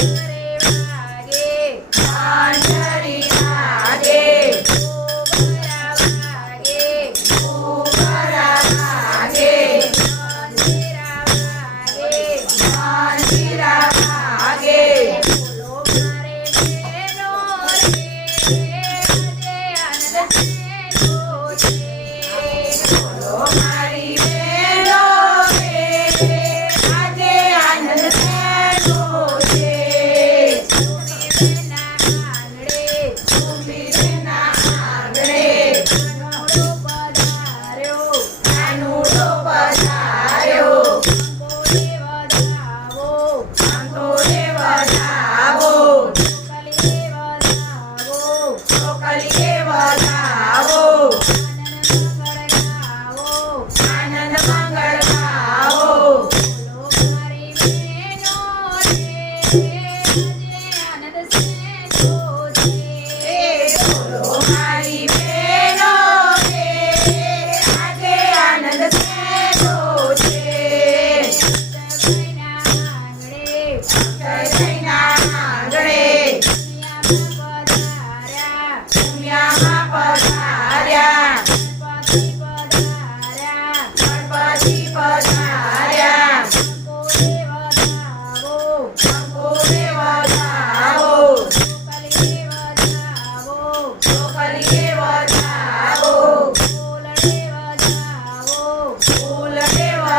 Thank you. Yeah. Oh